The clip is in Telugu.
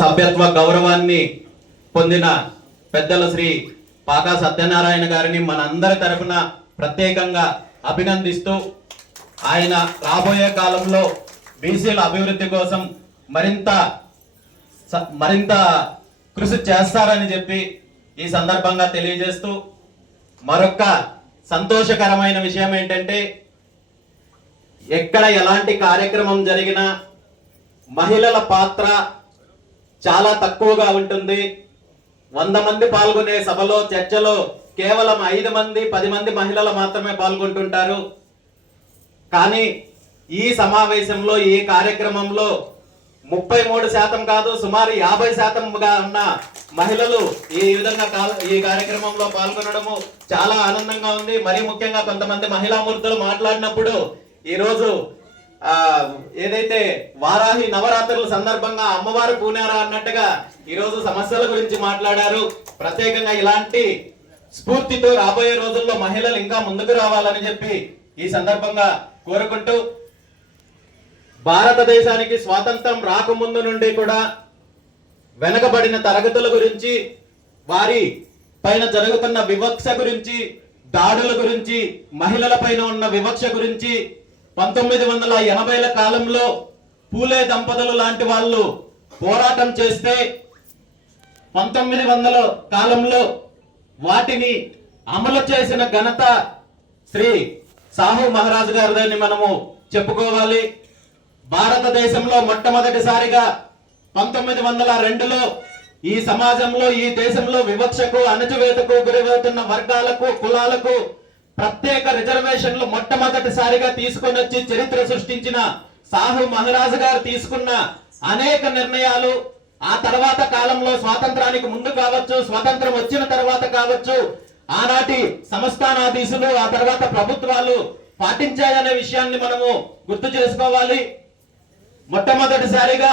సభ్యత్వ గౌరవాన్ని పొందిన పెద్దల శ్రీ పాకా సత్యనారాయణ గారిని మనందరి తరపున ప్రత్యేకంగా అభినందిస్తూ ఆయన రాబోయే కాలంలో బీసీల అభివృద్ధి కోసం మరింత మరింత కృషి చేస్తారని చెప్పి ఈ సందర్భంగా తెలియజేస్తూ మరొక సంతోషకరమైన విషయం ఏంటంటే ఎక్కడ ఎలాంటి కార్యక్రమం జరిగినా మహిళల పాత్ర చాలా తక్కువగా ఉంటుంది. వంద మంది పాల్గొనే సభలో చర్చలో కేవలం ఐదు మంది పది మంది మహిళలు మాత్రమే పాల్గొంటుంటారు. కానీ ఈ సమావేశంలో ఈ కార్యక్రమంలో ముప్పై మూడు శాతం కాదు సుమారు యాభై శాతంగా ఉన్న మహిళలు ఈ విధంగా ఈ కార్యక్రమంలో పాల్గొనడము చాలా ఆనందంగా ఉంది. మరీ ముఖ్యంగా కొంతమంది మహిళా మూర్తులు మాట్లాడినప్పుడు ఈరోజు ఏదైతే వారాహి నవరాత్రుల సందర్భంగా అమ్మవారు పూనారా అన్నట్టుగా ఈరోజు సమస్యల గురించి మాట్లాడారు. ప్రత్యేకంగా ఇలాంటి స్ఫూర్తితో రాబోయే రోజుల్లో మహిళలు ఇంకా ముందుకు రావాలని చెప్పి ఈ సందర్భంగా కోరుకుంటూ భారతదేశానికి స్వాతంత్రం రాకముందు నుండి కూడా వెనకబడిన తరగతుల గురించి వారి పైన జరుగుతున్న వివక్ష గురించి దాడుల గురించి మహిళల పైన ఉన్న వివక్ష గురించి పంతొమ్మిది వందల ఎనభైల కాలంలో పూలే దంపతులు లాంటి వాళ్ళు పోరాటం చేస్తే పంతొమ్మిది వందల కాలంలో వాటిని అమలు చేసిన ఘనత శ్రీ సాహు మహారాజు గారిదని మనము చెప్పుకోవాలి. భారతదేశంలో మొట్టమొదటిసారిగా పంతొమ్మిది వందల రెండులో ఈ సమాజంలో ఈ దేశంలో వివక్షకు అణచివేతకు గురవుతున్న వర్గాలకు కులాలకు ప్రత్యేక రిజర్వేషన్లు మొట్టమొదటిసారిగా తీసుకొని వచ్చి చరిత్ర సృష్టించిన సాహు మహారాజు గారు తీసుకున్న అనేక నిర్ణయాలు ఆ తర్వాత కాలంలో స్వాతంత్రానికి ముందు కావచ్చు స్వాతంత్రం వచ్చిన తర్వాత కావచ్చు ఆనాటి సంస్థానాధీశులు ఆ తర్వాత ప్రభుత్వాలు పాటించాయనే విషయాన్ని మనము గుర్తు చేసుకోవాలి. మొట్టమొదటిసారిగా